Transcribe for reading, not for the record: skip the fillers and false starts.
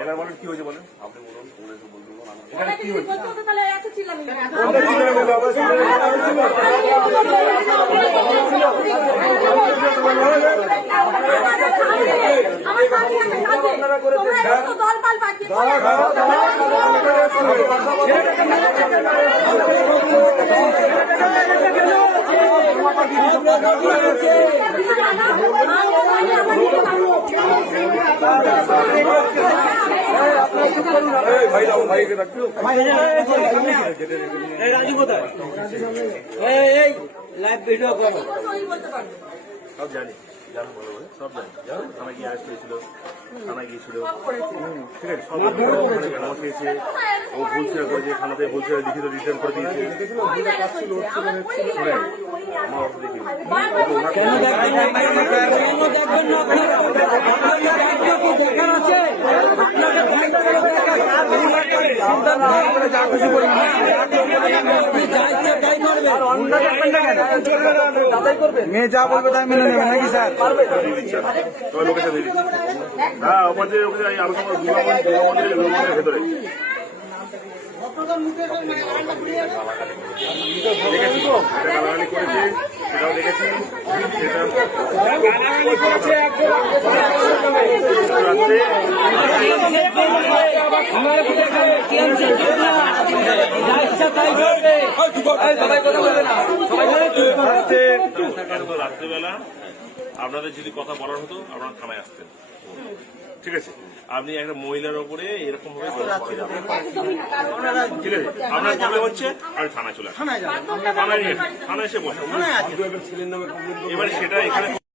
এবার বলেন কি হয়েছে বলেন আপনি বলুন এখানে কি হয়েছে রাজু কোথায় লাইভ ভিডিও করো সব জানি জানো বলো বলে সব জানি জানো থানায় গিয়ে আরেস্ট হয়েছিল থানায় গিয়েছিল ঠিক আছে সব আমার পেয়েছে ও ভুল ছিল করেছে থানাতে ভুল ছিল লিখিত রিটার্ন করে দিয়েছে আমার অর্থ দেখি মেয়ে যা বলবে তাই মেনে নেবে নাকি স্যার? তোমার লোকেশন দিয়ে দিচ্ছি হ্যাঁ ওপর দিয়ে আলোচনা দুর্গামন্দিরের ভেতরে দেখেছি গালাগালি করেছে সেটাও দেখেছি রাত্রেবেলা আপনাদের যদি কথা বলার হতো আপনারা থানায় আসতেন ঠিক আছে আপনি একটা মহিলার ওপরে এরকম ভাবে ঠিক আছে আপনার প্রবলেম হচ্ছে আমি থানায় চলে আসি থানায় এসে বসে এবার সেটা এখানে